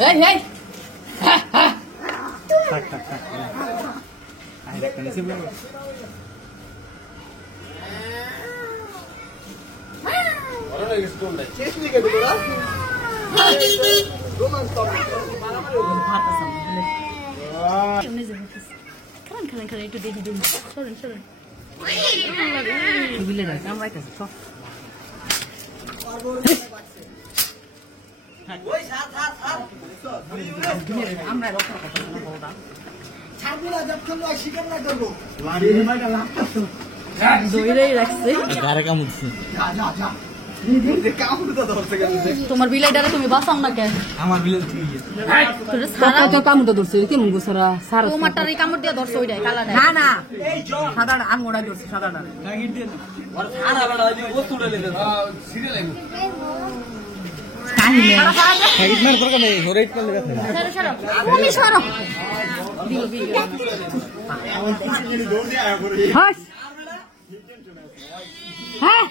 এই এই থাক থাক থাক আই দেখতে নিছি বল বড় হয়ে গেছে তোর নাই শেষ দিকে তোরা রোমান্স তো খান একটু দেখি দিন সরেন সরেন বিলে না কামড়াইতেছে সব ওই সাত সাত সাত আমরা রক্ষা করতে না বড়দা ছাগলা যখন না শিকার না করব লাড়ি মাইটা লাগতাছে দইরাই রাখছে গারে কামুছে যা যা যা যে কামড় তো ধরতে গেছে তোমার বিলাইটারে তুমি বাঁচাও না কে আমার বিলে ঠিক আছে তোর সারা তো কামড় ধরছে কেমন গোছরা সারা তোমারটারে কামড় দিয়া ধরছ ওইটাই কালাটা না না এই জ সাদা আঙ্গুড়া ধরছে সাদাটা টাগিট দে আর সারা বেলা ওই বস্তু উড়ে লেগে সিরিয়াল আইবো কাহিলে টাগিট মার দরকার নেই হরেট করলে গেছে সরো সরো তুমি সরো দিল দিল হাস হ্যাঁ